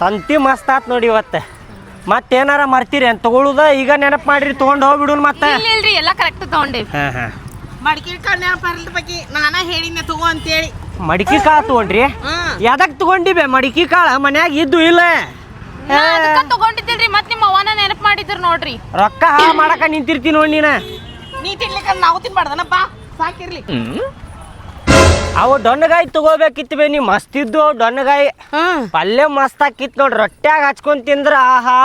ಸಂತಿ ಮಸ್ತ್ ಆತ್ ನೋಡಿ ಇವತ್ತು. ಮತ್ತೇನಾರ ಮರ್ತೀರಿ ಅಂತ ತಗೊಳುದ ಈಗ ನೆನಪು ಮಾಡ್ರಿ ತೊಗೊಂಡು ಹೋಗ್ಬಿಡುನ್ ಮತ್ತೆ. ಇಲ್ರಿ ಎಲ್ಲ ಕರೆಕ್ಟ್ ತಗೊಂಡೇವಿ. ಮಡಿಕೆ ಕಾಳು ನೆನಪರ್ಲದ ಬಗ್ಗೆ ನಾನ ಹೇಳಿದ್ನೆ ತಗೋ ಅಂತೇಳಿ. ಮಡಿಕೆ ಕಾಳು ತಗೊಂಡ್ರಿ? ಯಾದಕ್ ತಗೊಂಡಿಬೆ ಮಡಿಕೆ ಕಾಳು? ಮನ್ಯಾಗ ಇದ್ದು ಇಲ್ಲ ತಗೊಂಡಿದ್ದಿಲ್ರಿ. ಮತ್ ನಿಮ್ಮ ಅವನ ನೆನಪು ಮಾಡಿದ್ರು ನೋಡ್ರಿ. ರೊಕ್ಕ ಹಾಳು ಮಾಡಕ ನಿಂತಿರ್ತೀನಿ ನೋಡಿ ನೀ ತಿನ್ಲಿಕ್ಕ ನಾವು ತಿನ್ಬಾರ್ದನಪ್ಪ, ಸಾಕಿರ್ಲಿ. ಅವು ಡೊಣ್ಣಗಾಯಿ ತಗೋಬೇಕಿತ್ತು ಬೇ, ನೀ ಮಸ್ತ್ ಇದ್ದು ಡೊಣ್ಣಗಾಯಿ. ಪಲ್ಯ ಮಸ್ತ್ ಆಕಿತ್ತು ನೋಡ್ರಿ, ರೊಟ್ಟ್ಯಾಗ ಹಚ್ಕೊಂಡ್ ತಿಂದ್ರ ಆಹಾ.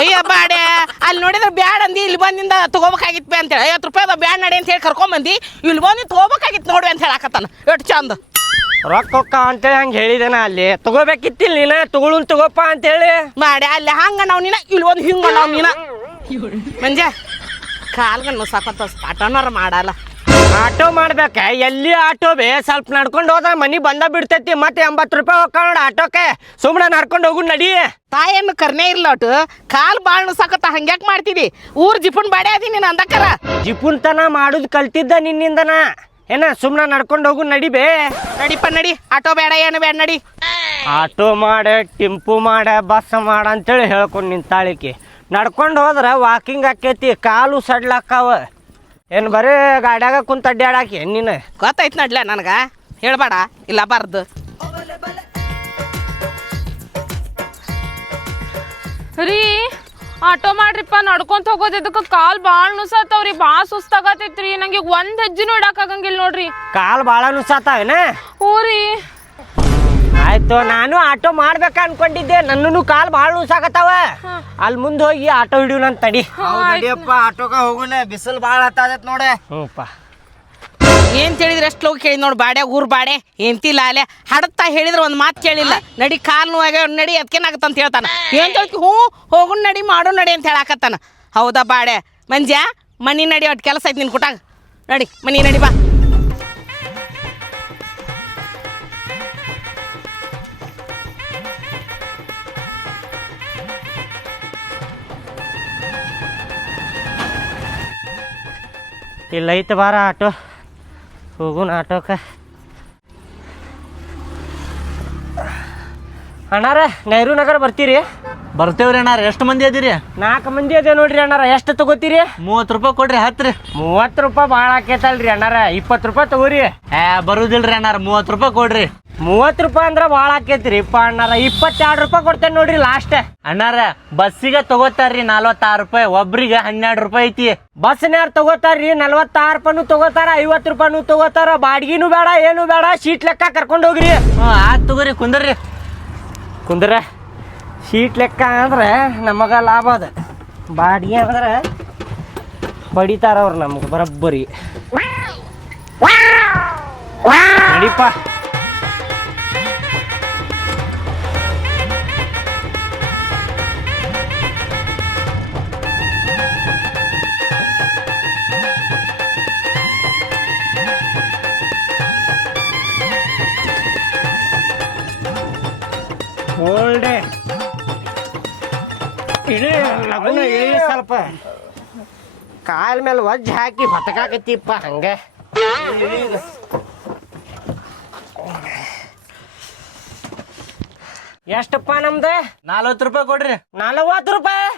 ಅಯ್ಯ ಬಾಡೆ, ಅಲ್ಲಿ ನೋಡಿದ್ರೆ ಬ್ಯಾಡ್ ಅಂದಿ, ಇಲ್ಲಿ ಬಂದಿಂದ ತಗೋಬೇಕಾಗಿತ್ತು ಬೇ ಅಂತೇಳಿ 50 ರೂಪಾಯಿ ಬ್ಯಾಡ್ ನಡಿ ಅಂತ ಹೇಳಿ ಕರ್ಕೊಂಬಂದಿ, ಇಲ್ಲಿ ಬಂದು ತಗೋಬೇಕಾಗಿತ್ತು ನೋಡ್ರಿ ಅಂತ ಹೇಳಕತ್ತಾನ. ಎಷ್ಟು ಚಂದ ರೊಕ್ಕ ಅಂತೇಳಿ ಹಂಗೆ ಹೇಳಿದೇನ. ಅಲ್ಲಿ ತಗೋಬೇಕಿತ್ತಿಲ್ಲ ನೀನ, ತಗೋಪ್ಪ ಅಂತೇಳಿ ಬಾಡೆ. ಅಲ್ಲಿ ಹಂಗ ನಾವು ನೀನ, ಇಲ್ಲಿ ಒಂದು ಹಿಂಗ ನಾವು ನೀನ ಮಂಜ ಕಾಲ್ಗನ್ನು ಸಾಕತ್ತ ಆಟೋನಾರ ಮಾಡಲ್ಲ. ಆಟೋ ಮಾಡ್ಬೇಕ? ಎಲ್ಲಿ ಆಟೋ ಬೇ? ಸ್ವಲ್ಪ ನಡ್ಕೊಂಡು ಹೋದ ಮನಿ ಬಂದ ಬಿಡ್ತೈತಿ. ಮತ್ತೆ 80 ರೂಪಾಯಿ ಹೋಗ ನೋಡ ಆಟೋಕ್ಕೆ. ಸುಮ್ಮನೆ ನಡ್ಕೊಂಡು ಹೋಗು ನಡಿ. ತಾಯನ್ನು ಕರ್ನೇ ಇಲ್ಲ ಒಟ್ಟು ಕಾಲ್ ಬಾಳ್ ಸಾಕತ್ತ. ಹಂಗ್ಯಾಕ್ ಮಾಡ್ತಿದಿ? ಊರ್ ಜಿಪುನ್ ಬಾಡೆ ಅದಿ ನೀನು ಅಂದಕ್ಕರ. ಜಿಪುನ್ ತನ ಮಾಡುದು ಕಲ್ತಿದ್ದ ನಿನ್ನಿಂದನ. ಏನ ಸುಮ್ಮನೆ ನಡ್ಕೊಂಡು ಹೋಗು ನಡಿ ಬೇ. ನಡಿಪ್ಪ ನಡಿ, ಆಟೋ ಬೇಡ ಏನು ಬೇಡ ನಡಿ. ಆಟೋ ಮಾಡ, ಟಿಂಪು ಮಾಡ, ಬಸ್ ಮಾಡ ಅಂತೇಳಿ ಹೇಳ್ಕೊಂಡು ನಿಂತಾಳಿಕೆ. ನಡ್ಕೊಂಡು ಹೋದ್ರೆ ವಾಕಿಂಗ್ ಆಕೈತಿ, ಕಾಲು ಸಡ್ಲಾಕಾವ. ಏನು ಬರೀ ಗಾಡ್ಯಾಗ ಕುಂತ ಅಡ್ಡಾಡಾಕಿ ನೀನು? ಗೊತ್ತಾಯ್ತು ನಡ್ಲ ನನಗ, ಹೇಳ್ಬೇಡ ಇಲ್ಲ ಬಾರ್ದು. ರೀ ಆಟೋ ಮಾಡ್ರಿಪ್ಪ, ನಡ್ಕೊಂತ ಹೋಗೋದ್ ಇದಕ್ಕೆ ಕಾಲ್ ಬಾಳ್ ನುಸಾತವ್ರಿ, ಬಾಳ ಸುಸ್ತಾಗತೈತ್ರಿ. ನಂಗೆ ಒಂದ್ ಹೆಜ್ಜೆನೂ ಇಡಕ್ ಆಗಂಗಿಲ್ಲ ನೋಡ್ರಿ. ಕಾಲು ಭಾಳ ನುಸಾತಾವೇನ? ಹ್ಞೂ ರೀ. ಆಯ್ತು, ನಾನು ಆಟೋ ಮಾಡ್ಬೇಕ ಅನ್ಕೊಂಡಿದ್ದೆ. ನನ್ನೂ ಕಾಲು ಭಾಳ ನುಸಾಕತ್ತಾವ. ಅಲ್ಲಿ ಮುಂದೆ ಹೋಗಿ ಆಟೋ ಹಿಡಿಯೋಣಂತ ತಡಿ. ನಡಿಯಪ್ಪ, ಆಟೋಕ ಹೋಗುಣ, ಬಿಸಿಲು ಭಾಳ ಹತ್ತಾದತ್ ನೋಡೆ. ಹ್ಞೂಪ್ಪ. ಏನ್ ಹೇಳಿದ್ರೆ ಎಷ್ಟು ಲೋಕ ಕೇಳಿ ನೋಡಿ, ಬಾಡೆ ಊರ್ ಬಾಡೆ ಎಂತಿಲ್ಲ ಅಲೆ ಹಡತ್ತಾ ಹೇಳಿದ್ರೆ ಒಂದು ಮಾತು ಕೇಳಿಲ್ಲ. ನಡಿ ಕಾಲ್ ನೋವಾಗ ನಡಿ ಅದಕ್ಕೇನಾಗತ್ತ ಅಂತ ಹೇಳ್ತಾನ. ಏನ್ ಹೇಳ್ತಿ? ಹ್ಞೂ ಹೋಗುನ್ ನಡಿ, ಮಾಡು ನಡಿ ಅಂತ ಹೇಳಾಕತ್ತಾನ. ಹೌದಾ ಬಾಡೆ? ಮಂಜ ಮನಿ ನಡಿ, ಒಟ್ಟು ಕೆಲಸ ಐತಿ ನಿನ್ ಕುಟಾಗ. ನಡಿ ಮನಿ ನಡಿ ಬಾ. ಇಲ್ಲ ಐತೆ ಬಾರ ಆಟೋ, ಹೋಗುಣ ಆಟೋಕ್ಕೆ. ಅಣ್ಣಾರ ನೆಹರು ನಗರ ಬರ್ತೀರಿ? ಬರ್ತೇವ್ರಿ ಅಣ್ಣಾರ. ಎಷ್ಟು ಮಂದಿ ಅದೀರಿ? 4 ಮಂದಿ ಅದೇ ನೋಡ್ರಿ ಅಣ್ಣಾರ. ಎಷ್ಟು ತಗೋತೀರಿ? 30 ರೂಪಾಯಿ ಕೊಡ್ರಿ, ಹತ್ರಿ. 30 ರೂಪಾಯಿ ಭಾಳ ಆಕೈತಲ್ರಿ ಅಣ್ಣಾರ, 20 ರೂಪಾಯಿ ತಗೋರಿ. ಬರುದಿಲ್ರಿ ಅಣ್ಣಾರ, 30 ರೂಪಾಯಿ ಕೊಡ್ರಿ. 30 ರೂಪಾಯಿ ಅಂದ್ರೆ ಭಾಳ ಆಕೈತ್ರಿ ಇಪ್ಪ ಅಣ್ಣಾರ. 22 ರೂಪಾಯಿ ಕೊಡ್ತೇನೆ ನೋಡ್ರಿ ಲಾಸ್ಟ್. ಅಣ್ಣಾರ ಬಸ್ಸಿಗೆ ತಗೋತಾರ್ರಿ 46 ರೂಪಾಯಿ, ಒಬ್ರಿಗೆ 12 ರೂಪಾಯಿ ಐತಿ. ಬಸ್ನ್ಯಾರು ತಗೋತಾರ್ರಿ 46 ರೂಪಾಯಿನೂ ತಗೋತಾರ, 50 ರೂಪಾಯಿನೂ ತಗೋತಾರ. ಬಾಡ್ಗಿನೂ ಬೇಡ, ಏನು ಬೇಡ, ಶೀಟ್ ಲೆಕ್ಕ ಕರ್ಕೊಂಡು ಹೋಗ್ರಿ. ಆಯ್ತು ತಗೋರಿ, ಕುಂದ್ರಿ. ಕುಂದ್ರ ಶೀಟ್ ಲೆಕ್ಕ ಅಂದ್ರೆ ನಮಗೆ ಲಾಭ ಅದ. ಬಾಡಿಗೆ ಅಂದ್ರೆ ಬಡಿತಾರ ಅವ್ರು ನಮ್ಗೆ ಬರೋಬ್ಬರಿ. ನಡಿಪ್ಪ. ಓಲ್ಡೆ ಇಳಿ, ಲಗುನ ಇಳಿ. ಸ್ವಲ್ಪ ಕಾಲ ಮೇಲೆ ವಜ್ಜೆ ಹಾಕಿ ಹೊತ್ತಕಾಕತ್ತಿಪ್ಪ ಹಂಗೆ. ಎಷ್ಟಪ್ಪ ನಮ್ದು? 40 ರೂಪಾಯಿ ಕೊಡ್ರಿ. 40 ರೂಪಾಯಿ?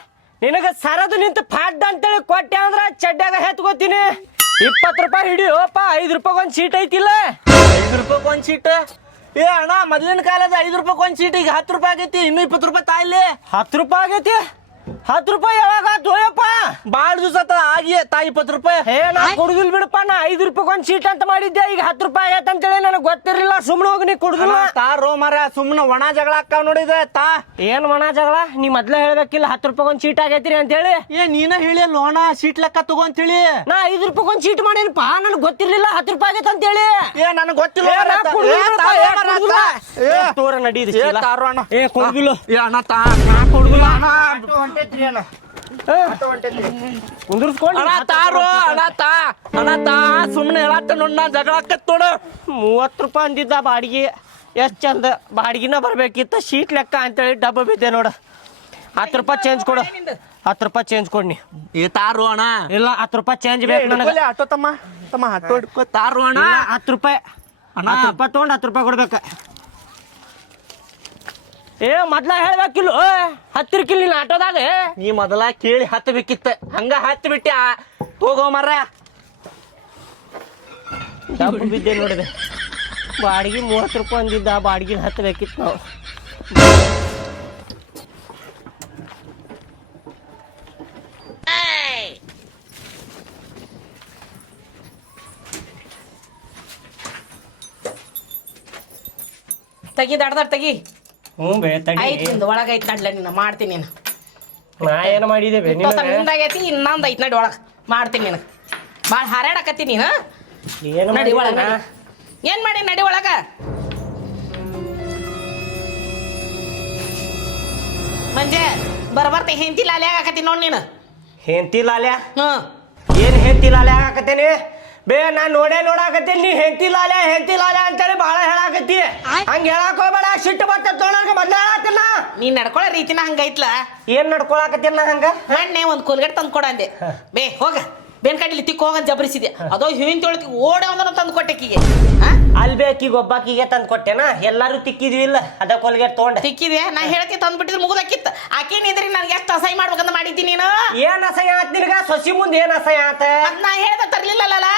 ನಿನಗೆ ಸರದು ನಿಂತು ಫಾಡ್ ಅಂತೇಳಿ ಕೊಟ್ಟೆ ಅಂದ್ರೆ ಚಡ್ಡಾಗ ಹೆತ್ಕೋತೀನಿ. 20 ರೂಪಾಯಿ ಹಿಡಿಯೋಪ್ಪ. 5 ರೂಪಾಯಿ ಒಂದು ಸೀಟ್ ಐತಿಲ್ಲ? 5 ರೂಪಾಯಿ ಒಂದು ಸೀಟ್? ಏ ಅಣ್ಣ, ಮೊದ್ಲಿನ ಕಾಲದ 5 ರೂಪಾಯಿ ಒಂದು ಸೀಟ್, ಈಗ 10 ರೂಪಾಯಿ ಆಗೈತಿ. ಇನ್ನೂ 20 ರೂಪಾಯಿ ತಾಯಿಲಿ. 10 ರೂಪಾಯಿ ಆಗೈತಿ? 10 ರೂಪಾಯಿ ಯಾವಾಗ ಆಯ್ತು? ಭಾಳ ದಿವಸ ಆಗಿ ತಾ 20 ರೂಪಾಯಿ. ನಾ ಕೊಡುದಿಲ್ ಬಿಡಪ್ಪ. ನಾ 5 ರೂಪಾಯಿ ಒಂದು ಸೀಟ್ ಅಂತ ಮಾಡಿದ್ದೆ, ಈಗ 10 ರೂಪಾಯಿ ಆಗೈತೆ ಅಂತೇಳಿ ನನಗೆ ಗೊತ್ತಿರಲಿಲ್ಲ. ಸುಮ್ಮನೆ ಹೋಗಿ ನೀ ಕೊಡುದಿಲ್ಲ. ತಾರೋ ಮರ, ಸುಮ್ಮನೆ ಒಣ ಜಗಳ ಅಕ್ಕಾವ್ ನೋಡಿದ್ರೆ ತಾ. ಏನು ಒಣ ಜಗಳ? ನೀ ಮೊದ್ಲೇ ಹೇಳ್ಬೇಕಿಲ್ಲ 10 ರೂಪಾಯಿ ಒಂದು ಸೀಟ್ ಆಗೈತಿರಿ ಅಂತೇಳಿ. ನೀನ ಹೇಳಿ ಲೋಣ ಸೀಟ್ ಲೆಕ್ಕ ತಗೋ ಅಂತೇಳಿ. ನಾ 5 ರೂಪಾಯಿ ಒಂದು ಸೀಟ್ ಮಾಡೇನಪ್ಪ, ನನಗೆ ಗೊತ್ತಿರಲಿಲ್ಲ 10 ರೂಪಾಯಿ ಆಗೈತೆ ಅಂತೇಳಿ. ನನಗೆ ಗೊತ್ತಿಲ್ಲ. ತೋರ ನಡೀದು ತಾರೋ ಅಣ್ಣ. ಕೊಡುದಿಲ್ಲ. ಅಣ್ಣ ತಾ ಕೊಡುದಿಲ್ಲ. ಸುಮ್ಮನೆ ಹೇಳತ್ತ ನೋಡ್, ನಾ ಜಗಳ ಆಕತ್ ನೋಡು. 30 ರೂಪಾಯಿ ಅಂದಿದ್ದ ಬಾಡಿಗೆ. ಎಷ್ಟು ಚಂದ ಬಾಡಿಗೆನ ಬರ್ಬೇಕಿತ್ತ. ಶೀಟ್ ಲೆಕ್ಕ ಅಂತೇಳಿ ಡಬ್ಬ ಬಿದ್ದೆ ನೋಡು. 10 ರೂಪಾಯಿ ಚೇಂಜ್ ಕೊಡು. 10 ರೂಪಾಯಿ ಚೇಂಜ್ ಕೊಡ್ನಿ. ತಾರು ಅಣ್ಣ. ಇಲ್ಲ 10 ರೂಪಾಯಿ ಚೇಂಜ್ ಬೇಕು ನನಗೆ. ಆಟೋ ತಮ್ಮ ಆಟೋ ಹಿಡ್ಕೊ. ತಾರು ಅಣ್ಣ. 10 ರೂಪಾಯಿ. 10 ರೂಪಾಯಿ ತೊಗೊಂಡು 10 ರೂಪಾಯಿ ಕೊಡ್ಬೇಕು. ಏ ಮೊದ್ಲ ಹೇಳ್ಬೇಕಿಲ್ಲ ಹತ್ತಿರಕಿಲ್ಲ ನೀನು ಆಟೋದಾಗ ನೀ ಮೊದಲ ಕೇಳಿ ಹತ್ತಬೇಕಿತ್ತ ಹಂಗ ಹತ್ತಿ ಬಿಟ್ಟಿ ಹೋಗೋ ಮರ ಡಬ್ಬು ಬಿದ್ದೆ ನೋಡಿದೆ ಬಾಡಿಗೆ 30 ರೂಪಾಯಿ ಅಂದಿದ್ದ ಬಾಡಿಗೆ ಹತ್ತಬೇಕಿತ್ತು ನಾವು ತೆಗಿ ದಡ್ದಾಡ್ ತೆಗಿ ಹ್ಞೂ ಬೇ ತಡಿ ಐತಿ ನಿಂದು ಒಳಗೈತಿ ನಡ್ಲ ನೀನು ಮಾಡ್ತೀನಿ ನೀನು ನಾ ಏನು ಮಾಡಿದೆ ಬೇ ಮುಂದಾಗೈತಿ ಇನ್ನೊಂದು ಐತಿ ನಡಿ ಒಳಗೆ ಮಾಡ್ತೀನಿ ನಿನಗೆ ಭಾಳ ಹಾರಾಡಕತ್ತಿ ನೀನು ಏನು ನಡಿ ಒಳಗ ಮಾಡಿದೆ ಏನ್ ಮಾಡಿ ನಡಿ ಒಳಗ ಮಂಜೆ ಬರ್ಬರ್ತೆ ಹೆಂತಿ ಲಾಲೆ ಆಗಕತ್ತಿ ನೋಡ್ ನೀನು ಹೆಂತಿ ಲಾಲ್ಯ ಹ್ಮ್ ಏನು ಹೆಂತಿ ಲಾಲ್ಯ ಹಾಕತ್ತೇನಿ ಬೇ ನಾ ನೋಡಾಕತ್ತೀನಿ ನೀ ಹೆಂತಿ ಲಾಲ್ಯ ಅಂತೇಳಿ ಭಾಳ ಹೇಳಾಕತ್ತಿ ಹಂಗ ಹೇಳಕ್ ಹೋಗ್ಬೇಡ ಸಿಟ್ಟು ಬರ್ತೈತೆ ನೋಡೋಕೆ ಮೊದ್ಲು ಹೇಳತ್ತಿಲ್ಲ ನೀ ನಡ್ಕೊಳ್ಳೋ ರೀತಿನ ಹಂಗೈತ್ಲ ಏನ್ ನಡ್ಕೊಳಕತ್ತಿಲ್ಲ ಹಂಗ ಮೊನ್ನೆ ಒಂದು ಕೋಲ್ಗೇಟ್ ತಂದು ಕೊಡ ಅಂದೆ ಬೇ ಹೋಗ ಬೇನ್ ಕಡ್ಲಿ ತಿಕ್ಕ ಹೋಗಂತ ಜಬರಿಸಿದೆ ಅದೋ ಹಿಂದಿನ ತೊಳತಿ ಓಡ ಒಂದನ್ನು ತಂದು ಕೊಟ್ಟೆಕಿಗೆ ಅಲ್ಲಿ ಬೇಕಿಗೆ ಒಬ್ಬಾಕಿಗೆ ತಂದು ಕೊಟ್ಟೆನಾ ಎಲ್ಲಾರು ತಿಕ್ಕಿದ್ವಿ ಇಲ್ಲ ಅದ ಕೊಲ್ಗೇಟ್ ತೊಗೊಂಡೆ ತಿಕ್ಕಿದೆ ನಾ ಹೇಳ್ತಿ ತಂದ್ಬಿಟ್ಟಿದ್ರೆ ಮುಗುದಕ್ಕಿತ್ತು ಆಕೆ ನಿಂದ್ರಿ ನನ್ಗೆ ಎಷ್ಟು ಅಸಹ್ಯ ಮಾಡ್ಬೇಕಂತ ಮಾಡಿದ್ದೀನಿ ನೀನು ಏನ್ ಅಸಹ್ಯ ಆತ್ ನಿನಗ ಸೊಸಿ ಮುಂದೆ ಏನ್ ಅಸಹ್ಯ ಆತ ಅದ್ ನಾ ಹೇಳ್ದ ತರ್ಲಿಲ್ಲಲ್ಲ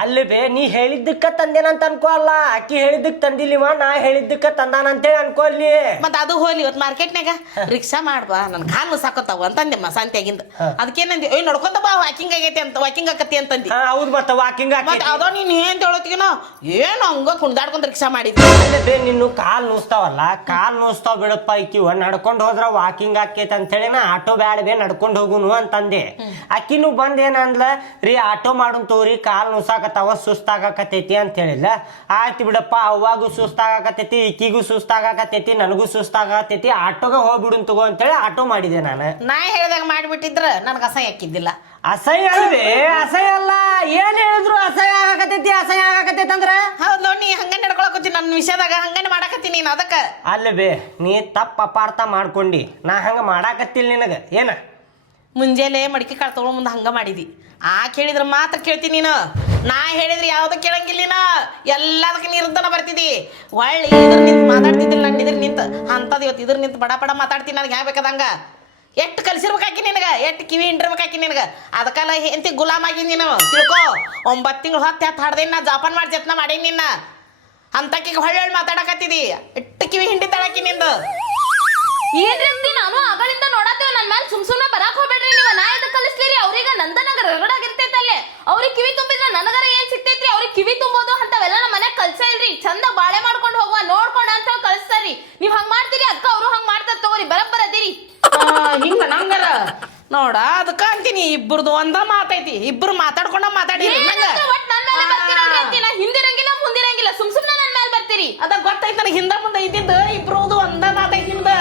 ಅಲ್ಲಿ ಬೇ ನೀ ಹೇಳಿದ್ದಕ್ಕ ತಂದೇನಂತ ಅನ್ಕೋ ಅಲ್ಲ ಅಕ್ಕಿ ಹೇಳಿದ್ದಕ್ ತಂದಿಲ್ಲಿವ ನಾ ಹೇಳಿದ್ದಕ್ಕ ತಂದಾನಂತೇಳಿ ಅನ್ಕೋಲ್ಲಿ ಮತ್ತ ಅದು ಹೋಲಿ ಇವತ್ತು ಮಾರ್ಕೆಟ್ನಾಗ ರಿಕ್ಷಾ ಮಾಡ್ಬಾ ನನ್ ಕಾಲು ಸಾಕೋತಾವ ಅಂತಂದೆಮ್ಮ ಸಂತ್ಯಾಗಿಂದ ಅದಕ್ಕೇನಂದಿ ಏಯ್ ನಡ್ಕೊಂತ ಬಾ ವಾಕಿಂಗ್ ಆಗೈತಿ ಅಂತ ವಾಕಿಂಗ್ ಆಕತಿ ಅಂತಂದಿ ಹೌದು ಮತ್ತ ವಾಕಿಂಗ್ ಮತ್ತ ಅದೋ ನೀನ್ ಏನ್ ಹೇಳೋತಿಗೇನೋ ಏನು ಹಂಗ ಕುಣ್ದಾಡ್ಕೊಂಡ್ ರಿಕ್ಷಾ ಮಾಡಿದ್ವಿ ಅಲ್ಲೇ ಬೇ ನಿನ್ನು ಕಾಲ್ ನೋಸ್ತಾವಲ್ಲ ಕಾಲ್ ನೋಸ್ತಾವ್ ಬಿಡಪ್ಪ ಇಕ್ಕಿವ ನಡ್ಕೊಂಡ್ ಹೋದ್ರ ವಾಕಿಂಗ್ ಆಕೇತಿ ಅಂತೇಳಿ ನಾ ಆಟೋ ಬ್ಯಾಡ ಬೇ ನಡ್ಕೊಂಡ್ ಹೋಗುನು ಅಂತಂದೆ ಅಕ್ಕಿನೂ ಬಂದ್ ಏನಂದ್ಲ ರೀ ಆಟೋ ಮಾಡುನ್ ತೋರಿ ಕಾಲ್ ನೋಸಾಕತ್ತಾವ ಸುಸ್ತಾಗಕತೈತಿ ಅಂತ ಹೇಳಿಲ್ಲ ಆಯ್ತು ಬಿಡಪ್ಪ ಅವಾಗೂ ಸುಸ್ತಾಗಕತೈತಿ ಇಕ್ಕಿಗೂ ಸುಸ್ತಾಗಕತೈತಿ ನನಗೂ ಸುಸ್ತಾಗತೈತಿ ಆಟೋಗೆ ಹೋಗ್ಬಿಡುನ್ ತಗೋ ಅಂತೇಳಿ ಆಟೋ ಮಾಡಿದೆ ನಾನು ನಾ ಹೇಳ್ದಾಗ ಮಾಡ್ಬಿಟ್ಟಿದ್ರ ನನ್ಗೆ ಅಸಹ್ಯ ಹಾಕಿದ್ದಿಲ್ಲ ಅಸಹ್ಯ ಅಲ್ವೇ ಅಸಹ್ಯ ಅಲ್ಲ ಏನ್ ಹೇಳಿದ್ರು ಅಸಹ್ಯ ಆಗಕತೈತಿ ಅಂದ್ರ ಹೌದ್ ನೋಡಿ ನೀ ಹಂಗ ನಡ್ಕೊಳಕತ್ತಿ ನನ್ನ ವಿಷಯದಾಗ ಹಂಗನೆ ಮಾಡಾಕತ್ತೀನಿ ನೀನ್ ಅದಕ್ಕ ಅಲ್ಲ ಬೇ ನೀ ತಪ್ಪ ಅಪಾರ್ಥ ಮಾಡ್ಕೊಂಡಿ ನಾ ಹಂಗ ಮಾಡಾಕತ್ತಿಲ್ಲ ನಿನಗ ಏನ ಮುಂಜಾನೆ ಮಡಿಕೆ ಕಾಳು ತಗೊಳ್ ಮುಂದೆ ಹಂಗ ಮಾಡಿದಿ ಆ ಕೇಳಿದ್ರ ಮಾತ್ರ ಕೇಳ್ತೀನಿ ನೀನು ನಾ ಹೇಳಿದ್ರೆ ಯಾವ್ದು ಕೇಳಂಗಿಲ್ಲ ನೀನು ಎಲ್ಲದಕ್ಕೆ ನಿರ್ಧನ ಬರ್ತಿದಿ ಒಳ್ಳೆ ಇದ್ರ ನಿಂತು ಮಾತಾಡ್ತಿದ್ದಿಲ್ಲ ನನ್ನ ಇದ್ರ ನಿಂತು ಅಂತದ್ ಇವತ್ತು ಇದ್ರ ನಿಂತು ಬಡ ಬಡ ಮಾತಾಡ್ತೀನಿ ನನಗೆ ಹ್ಯಾ ಬೇಕಾದಂಗ ಎಷ್ಟು ಕಲಿಸಿರ್ಬೇಕಾಕಿ ನಿನಗ ಎಷ್ಟು ಕಿವಿ ಹಿಂಡಿರ್ಬೇಕಾಕಿ ನಿನಗ ಅದಕ್ಕೆಲ್ಲ ಎಂತಿ ಗುಲಾಮ್ ಆಗಿ ನೀನು ತಿಳ್ಕೊ 9 ತಿಂಗಳು ಹೊತ್ತು ಹಾಡ್ದೇನಿ ನಾ ಜಾಪಾನ್ ಮಾಡಿ ಜತ್ನ ಮಾಡೀನಿ ನಿನ್ನ ಅಂತಕ್ಕಿಗೆ ಹೊಳ್ಳೆ ಮಾತಾಡಕತ್ತಿದಿ ಎಷ್ಟು ಕಿವಿ ಹಿಂಡಿದ್ದಾಳಾಕಿ ನಿಂದು ಏನ್ರಿ ನಾನು ಆಗಳಿಂದ ನೋಡತ್ತೇವ ನನ್ ಮೇಲೆ ಸುಮ್ನೆ ಬರಾಕ್ ಹೋಗ್ಬೇಡ್ರಿ ನೀವು ನಾ ಇದಕ್ಕೆ ಕಲಿಸ್ಲಿರಿ ಅವ್ರೀಗ ನಂದನಗ ರಗಡಾಗಿರ್ತೈತಲ್ಲೇ ಅವ್ರಿಗೆ ಕಿವಿ ತುಂಬಿದ್ರ ನನಗರ ಏನ್ ಸಿಗ್ತೈತ್ರಿ ಅವ್ರಿಗೆ ಕಿವಿ ತುಂಬೋದು ಅಂತವೆಲ್ಲ ನಮ್ಮ ಮನ್ಯಾಗ ಕಲ್ಸ ಇಲ್ರಿ ಚಂದ ಬಾಳೆ ಮಾಡ್ಕೊಂಡು ಹೋಗುವ ನೋಡ್ಕೊಂಡ ಅಂತ ಕಳಿಸ್ತಾರಿ ನೀವ್ ಹಂಗ್ ಮಾಡ್ತೀರಿ ಅದಕ್ಕ ಅವ್ರು ಹಂಗ್ ಮಾಡ್ತಾರ ತಗೋರಿ ಬರಬ್ಬರ ಅದಿರಿ ಹಿಂಗ ನಂಗರ ನೋಡ ಅದಕ್ಕ ಅಂತೀನಿ ಇಬ್ಬರದು ಒಂದ ಮಾತೈತಿ ಇಬ್ರು ಮಾತಾಡ್ಕೊಂಡ ಮಾತಾಡಿ ಒಟ್ ನನ್ ಮೇಲೆ ಬರ್ತೀರಲ್ರಿ ಅಂತೀನ ಹಿಂದಿರಂಗಿಲ್ಲ ಮುಂದಿರಂಗಿಲ್ಲ ಸುಮ್ನೆ ನನ್ ಮೇಲೆ ಬರ್ತೀರಿ ಅದ ಗೊತ್ತೈತಿ ನನಗೆ ಹಿಂದ ಮುಂದೆ ಇದ್ದಿದ್ದು ಇಬ್ರದು ಒಂದ ಮಾತೈತಿ ನಿಮ್ದ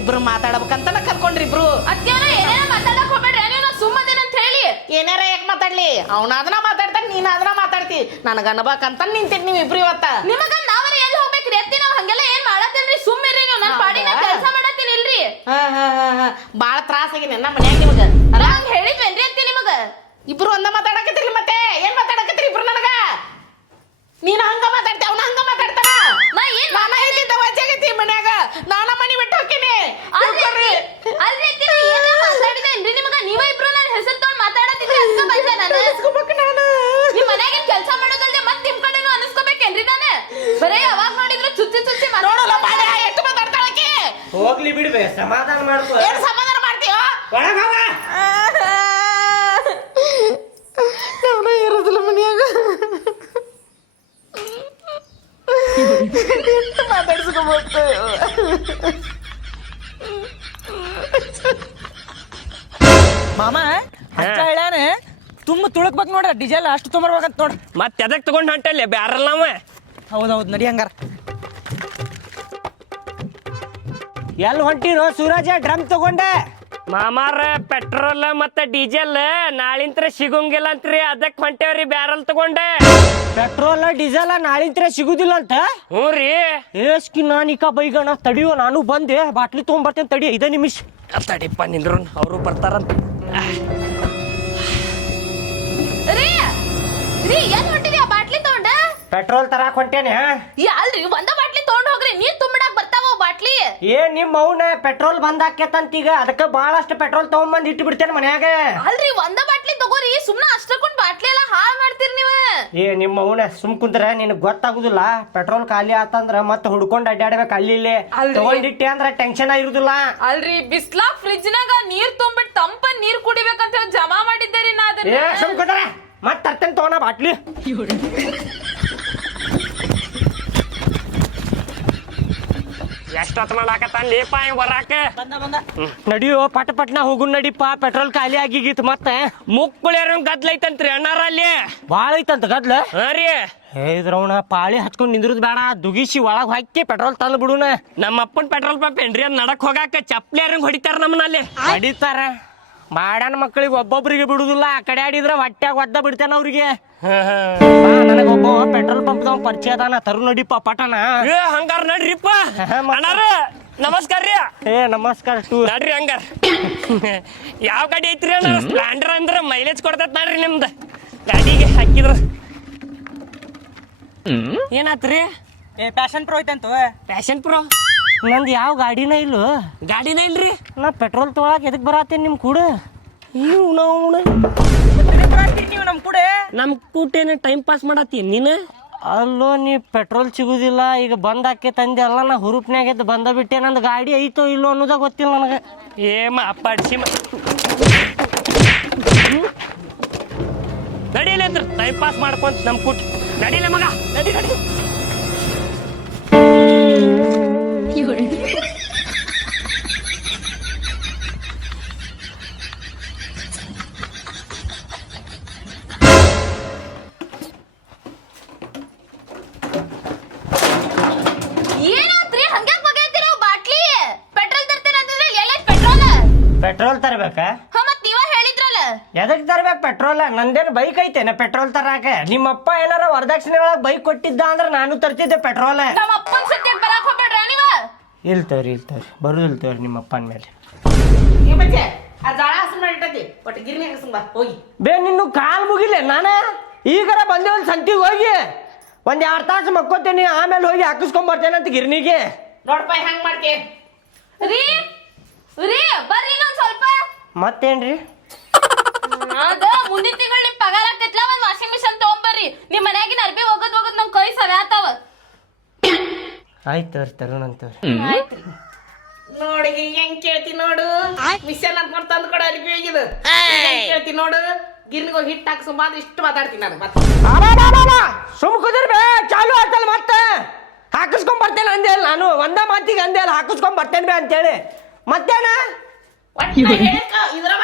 ಇಬ್ರು ಮಾತಾಡ್ಬೇಕಂತ ಕರ್ಕೊಂಡ್ರಿ ಇಬ್ರು ಅದ್ಕೇನ ಏನೇನ ಮಾತಾಡಕ್ ಹೋಗ್ಬೇಡ್ರಿ ನೀವು ಸುಮ್ಮದೇನ ಅಂತ ಹೇಳಿ ಏನಾರ ಯಾಕೆ ಮಾತಾಡ್ಲಿ ಅವ್ನ ಅದನ್ನ ಮಾತಾಡ್ತಾನ ನೀನ್ ಅದನ್ನ ಮಾತಾಡ್ತಿ ನನಗ ಅನ್ಬೇಕಂತ ನಿಂತಿದ್ ನೀವ್ ಇಬ್ರು ಇವತ್ತ ನಿಮಗ ನಾವರ ಎಲ್ಲಿ ಹೋಗ್ಬೇಕ್ರಿ ಎತ್ತಿ ನಾವ್ ಹಂಗೆಲ್ಲ ಏನ್ ಮಾಡತ್ತಿಲ್ರಿ ಸುಮ್ಮಿರ್ರಿ ನೀವು ನನ್ ಪಾಡಿನ ಕೆಲಸ ಮಾಡತ್ತೀನಿ ಇಲ್ರಿ ಬಾಳ ತ್ರಾಸ ಆಗಿನ ನಮ್ಮ ಮನ್ಯಾಗ ನಿಮಗ ಹಂಗ ಹೇಳಿದ್ವೇನ್ರಿ ಅತ್ತಿ ನಿಮಗ ಇಬ್ರು ಒಂದ ಮಾತಾಡಕತ್ರಿ ಮತ್ತೆ ಏನ್ ಮಾತಾಡಕತ್ರಿ ಇಬ್ರು ನನಗ ನೀನ್ ಹಂಗ ಮಾತಾಡ್ತಿ ಅವ್ನ ಹಂಗ ಮಾತಾಡ್ತಾನ ನಾ ಏನ್ ನಾನ ಎಲ್ಲಿದ್ದ ವಜ್ಜಾಗೈತಿ ಮನ್ಯಾಗ ನಾನ ಮನಿ ಬಿಟ್ಟು ಹೋಗ್ತೀನಿ ಅಲ್ರಿ ಅತ್ತಿ ಏನ ಮಾತಾಡಿದೇನ್ರಿ ನಿಮಗ ನೀವ ಇಬ್ರು ನನ್ನ ಹೆಸರು ತಗೊಂಡ್ ಮಾತಾಡತ್ತಿದ್ರಿ ಅದಕ್ಕ ಬಂದೆ ನಾನು ನಿಮ್ ಮನ್ಯಾಗಿನ ಕೆಲಸ ಮಾಡೋದಲ್ದೆ ಮತ್ ನಿಮ್ ಕಡೆನೂ ಅನಿಸ್ಕೋಬೇಕೇನ್ರಿ ನಾನು ಬರೇ ಯಾವಾಗ ನೋಡಿದ್ರು ಚುಚ್ಚಿ ನೋಡಲ್ಲ ಬಾಳೆ ಎಷ್ಟು ಮಾತಾಡ್ತಾಳಕ್ಕೆ ಹೋಗ್ಲಿ ಬಿಡ್ಬೇ ಸಮಾಧಾನ ಮಾಡ್ಕೋ ಏನ್ ಸಮಾಧಾನ ಮಾಡ್ತೀಯೋ ಒಳಗ್ ಹೋಗ. ನಾನ ಇರೋದಿಲ್ಲ ಮನ್ಯಾಗ ಮಾತಾಡ್ಸ್ಕೊಬೇಕು ಮಾಮ ಅಷ್ಟ ಹೇಳ್ಯಾನ ತುಂಬ ತುಳಕ್ಬೇಕು ನೋಡ್ರ ಡೀಸೆಲ್ ಅಷ್ಟು ತುಂಬಿರ್ಬೇಕಂತ ನೋಡ್ರಿ ಮತ್ತೆ ಎದಕ್ ತಗೊಂಡ್ ಹೊಂಟಲ್ಲಿ ಬ್ಯಾರಲ್ಲ ನಾವ ಹೌದೌದು ನಡಿ ಹಂಗಾರ ಎಲ್ಲಿ ಹೊಂಟಿರೋ ಸೂರಜ ಡ್ರಮ್ ತಗೊಂಡೆ ಮಾಮಾರ ಪೆಟ್ರೋಲ್ ಮತ್ತೆ ಡೀಸೆಲ್ ನಾಳಿಂತ್ರ ಸಿಗೋಂಗಿಲ್ಲ ಅಂತ್ರಿ ಅದಕ್ಕೆ ಹೊಂಟೇವ್ರಿ ಬ್ಯಾರಲ್ ತಗೊಂಡೆ ಪೆಟ್ರೋಲ್ ಡೀಸೆಲ್ ನಾಳಿಂತ್ರ ಸಿಗುದಿಲ್ಲ ಅಂತ ಹ್ಞೂ ರೀ ಏಸ್ಕಿ ನಾನೀಕ ಬೈಗಣ ತಡಿಯೋ ನಾನು ಬಂದೆ ಬಾಟ್ಲಿ ತೊಗೊಂಬರ್ತೇನೆ ತಡಿ 5 ನಿಮಿಷ ತಡಿಪ್ಪ ನಿಂದ್ರು ಅವರು ಬರ್ತಾರಂತ ರೀ ರೀ ಏನ್ ಹೊಂಟಿದ್ಯಾ ಬಾಟ್ಲಿ ತಗೊಂಡ ಪೆಟ್ರೋಲ್ ತರಾಕ್ ಹೊಂಟೇನೆ ಅಲ್ರಿ ಒಂದ ಬಾಟ್ಲಿ ತಗೊಂಡ್ ಹೋಗ್ರಿ ನೀರ್ ತುಂಬಿಡಾಕ್ ಬರ್ತಾವ ಬಾಟ್ಲಿ ಏ ನಿಮ್ಮ ಅವನ ಪೆಟ್ರೋಲ್ ಬಂದ್ ಆಕೇತಂತ ಈಗ ಅದಕ್ಕೆ ಬಹಳಷ್ಟು ಪೆಟ್ರೋಲ್ ತಗೊಂಬಂದ್ ಇಟ್ಟು ಬಿಡ್ತೇನೆ ಮನ್ಯಾಗ. ಅಲ್ರಿ ಒಂದ ಬಾಟ್ಲಿ ತಗೋರಿ, ಸುಮ್ನ ಅಷ್ಟಕ್ಕೊಂಡ್ ಬಾಟ್ಲಿ ಎಲ್ಲ ಹಾಳ್ ಮಾಡ್ತೀರಿ ನೀವ. ಏ ನಿಮ್ಮ ಅವನ ಸುಮ್ ಕುಂದ್ರೆ ನಿನಗ್ ಗೊತ್ತಾಗುದಿಲ್ಲ. ಪೆಟ್ರೋಲ್ ಖಾಲಿ ಆತಂದ್ರ ಮತ್ತೆ ಹುಡ್ಕೊಂಡ್ ಅಡ್ಡಾಡ್ಬೇಕು ಅಲ್ಲಿ ಇಲ್ಲಿ. ತಗೊಂಡಿಟ್ಟೆ ಅಂದ್ರ ಟೆನ್ಷನ್ ಇರುದಿಲ್ಲ. ಅಲ್ರಿ ಬಿಸ್ಲಾ ಫ್ರಿಜ್ ನಾಗ ನೀರ್ ತುಂಬಿಟ್ಟು ತಂಪ ನೀರ್ ಕುಡಿಬೇಕಂತ ಹೇಳಿ ಜಮಾ ಮಾಡಿದ್ದೇರಿ ನಾ ಅದನ್ನ. ಏ ಸುಮ್ ಕುಂದ್ರೆ ಮತ್ ತರ್ತೇನೆ ತಗೋಣ ಬಾಟ್ಲಿ. ಎಷ್ಟೊತ್ತು ಮಾಡಾಕತ್ತಾನ್ಲೇಪ ಇವ್ ಬರಾಕ. ನಡಿಯೋ ಪಟ ಪಟ್ನ ಹೋಗು ನಡಿಪ, ಪೆಟ್ರೋಲ್ ಖಾಲಿ ಆಗಿಗಿತ್ತು ಮತ್ತೆ. ಮುಕ್ಕುಳ್ಯಾರ ಗದ್ಲೈತಂತ್ರಿ ಅಣ್ಣಾರ ಅಲ್ಲಿ. ಬಾಳ ಐತಂತ ಗದ್ಲ. ಹಾ ರೀ, ಇದ್ರವಣ ಪಾಳಿ ಹತ್ಕೊಂಡ್ ನಿಂದ್ರದ್ ಬೇಡ, ದುಗಿಸಿ ಒಳಗ್ ಹಾಕಿ ಪೆಟ್ರೋಲ್ ತಂದ್ ಬಿಡುನ. ನಮ್ಮ ಅಪ್ಪನ್ ಪೆಟ್ರೋಲ್ ಪಂಪ್ ಏನ್ರಿ ಅದ್ ನಡಕ್ ಹೋಗಾಕ ಚಪ್ಲಿಯಾರಂಗ್ ಹೊಡಿತಾರ ನಮ್ಮನಲ್ಲಿ. ಅಡಿತಾರ ಮಾಡ್ಯಾನ ಮಕ್ಕಳಿಗೆ ಒಬ್ಬೊಬ್ರಿಗೆ ಬಿಡುದಿಲ್ಲ. ಆ ಕಡೆ ಆಡಿದ್ರ ಹೊಟ್ಯಾಗ ಒದ್ದ ಬಿಡ್ತಾನ ಅವ್ರಿಗೆ. ನನಗ ಒಬ್ಬ ಪೆಟ್ರೋಲ್ ಪಂಪ್ ಪರಿಚಯ ಅದಾನ, ತರು ನಡಿಪ ಪಟನ. ಏ ಹಂಗಾರ ನಡ್ರಿಪ್ಪ ಅಣ್ಣಾರ. ನಮಸ್ಕಾರ ರೀ. ಏ ನಮಸ್ಕಾರ ಟೂ. ನಡ್ರಿ ಹಂಗಾರ. ಯಾವ ಗಾಡಿ ಐತ್ರಿ ಅಣ್ಣ? ಸ್ಪ್ಲೆಂಡರ್ ಅಂದ್ರ ಮೈಲೇಜ್ ಕೊಡ್ತೈತ್ ನೋಡ್ರಿ ನಿಮ್ದು ಗಾಡಿಗೆ ಹಾಕಿದ್ರ. ಏನಾತ್ರಿ? ಏ ಪ್ಯಾಷನ್ ಪ್ರೋ ಐತಂತ. ಪ್ಯಾಷನ್ ಪ್ರೋ ನಂದು ಯಾವ ಗಾಡಿನ ಇಲ್ಲು. ಗಾಡಿನ ಇಲ್ರಿ. ನಾ ಪೆಟ್ರೋಲ್ ತೊಗೊಳಕ್ ಎದಕ್ ಬರತ್ತೇನೆ ನಿಮ್ ಕೂಡ? ನೀವು ನೀವು ನಮ್ ಕೂಡ ನಮ್ ಕೂಟೇನ ಟೈಮ್ ಪಾಸ್ ಮಾಡತ್ತಿ ನೀನು. ಅಲ್ಲೋ ನೀ ಪೆಟ್ರೋಲ್ ಸಿಗುದಿಲ್ಲ ಈಗ ಬಂದ್ ಹಾಕಿ ತಂದೆ ಅಲ್ಲ. ನಾ ಹುರುಪ್ನ್ಯಾಗ ಎದ್ದು ಬಂದ ಬಿಟ್ಟೆ. ನಂದು ಗಾಡಿ ಐತೋ ಇಲ್ಲೋ ಅನ್ನೋದ ಗೊತ್ತಿಲ್ಲ ನನಗೆ. ಪಡಿಸಿ ನಡೀಲಿ ಅಂದ್ರ ಟೈಮ್ ಪಾಸ್ ಮಾಡ್ಕೊಂತ ನಮ್ ಕೂಟ್ ನಡೀಲಿ ಮಗ. ನಡಿ ನಡಿ. ಏನಾತ್ರಿ ಹಂಗ್ಯಾಕ್ ಬಗೆಯ್ತಿರೋ ಬಾಟ್ಲಿ? ಪೆಟ್ರೋಲ್ ತರ್ತೀರ ಅಂತಂದ್ರೆ ಎಲ್ಲೈತ್ ಪೆಟ್ರೋಲ್? ಪೆಟ್ರೋಲ್ ತರ್ಬೇಕಾ? ಮತ್ ನೀವ ಹೇಳಿದ್ರಲ್ಲ. ಎದಕ್ ತರ್ಬೇಕು ಪೆಟ್ರೋಲ್? ನಂದೇನು ಬೈಕ್ ಐತೇನ ಪೆಟ್ರೋಲ್ ತರಾಕ? ನಿಮ್ಮಪ್ಪ ಏನಾರ ವರದಕ್ಷಿಣೆ ಒಳಗೆ ಬೈಕ್ ಕೊಟ್ಟಿದ್ದ ಅಂದ್ರೆ ನಾನು ತರ್ತಿದ್ದೆ ಪೆಟ್ರೋಲ್. ನಮ್ಮ ಅಪ್ಪನ್ ಸತ್ಯಕ್ ಬರಾಕ್ ಹೋಗ್ಬೇಡ್ರ ನೀವ. ಇಲ್ತವ್ರಿ ಬರುದಿಲ್ಲ ತವ್ರಿ ನಿಮ್ಮ ಅಪ್ಪನ ಮೇಲೆ. ಬೇ ನಿನ್ನ ಕಾಲ್ ಮುಗಿಲೆ ನಾನು ಈಗರ ಬಂದೆ ಒಂದು ಸಂತಿಗೆ ಹೋಗಿ ಒಂದ್ 2 ತಾಸು ಮಕ್ಕೋತೇನಿ, ಆಮೇಲೆ ಹೋಗಿ ಹಾಕಿಸ್ಕೊಂಡ್ ಬರ್ತೇನೆ ಅಂತ ಗಿರ್ನಿಗೆ. ನೋಡ್ಪ ಹೆಂಗ್ ಮಾಡ್ಕೆ ರೀ ರೀ ಬರ್ರಿ ಇನ್ನೊಂದ್ ಸ್ವಲ್ಪ. ಮತ್ತೇನ್ರಿ? ಅದ ಮುಂದಿನ ತಿಂಗಳು ನಿಮ್ ಪಗಾರ ಆಗ್ತೈತ್ಲ, ಒಂದ್ ವಾಷಿಂಗ್ ಮಿಷನ್ ತಗೊಂಬರ್ರಿ. ನಿಮ್ ಮನ್ಯಾಗಿನ ಅರ್ಬಿ ಹೋಗದ್ ನಮ್ ಕೈ ಸವ್ಯಾತಾವ. ಆಯ್ತು ತರುಣಂತವ್ರಿ. ಆಯ್ತ್ರಿ. ನೋಡಿ ಹೆಂಗ್ ಕೇಳ್ತಿ ನೋಡು. ಮಿಷನ್ ಅಂತ ಮಾಡಿ ತಂದು ಕೊಡ ಅರ್ಬಿ ಹೋಗಿದ್ದು ಕೇಳ್ತಿ ನೋಡು. ಗಿರ್ನಿಗೆ ಹೋಗಿ ಹಿಟ್ಟು ಹಾಕಿ ಸುಮಾರು ಇಷ್ಟು ಮಾತಾಡ್ತೀನಿ ನಾನು. ಮತ್ತೆ ಸುಮ್ ಕುದಿರ್ಬೇ, ಚಾಲು ಆಯ್ತಲ್ಲ ಮತ್ತೆ. ಹಾಕಿಸ್ಕೊಂಡ್ ಬರ್ತೇನೆ ಅಂದೆ ಅಲ್ಲ ನಾನು, ಒಂದ ಮಾತಿಗೆ ಅಂದೆ ಅಲ್ಲ ಹಾಕಿಸ್ಕೊಂಡ್ ಬರ್ತೇನೆ ಬೇ ಅಂತೇಳಿ. ಮತ್ತೇನ ಒಟ್ಟ ಹೇಳ್ಕ ಇದ್ರವ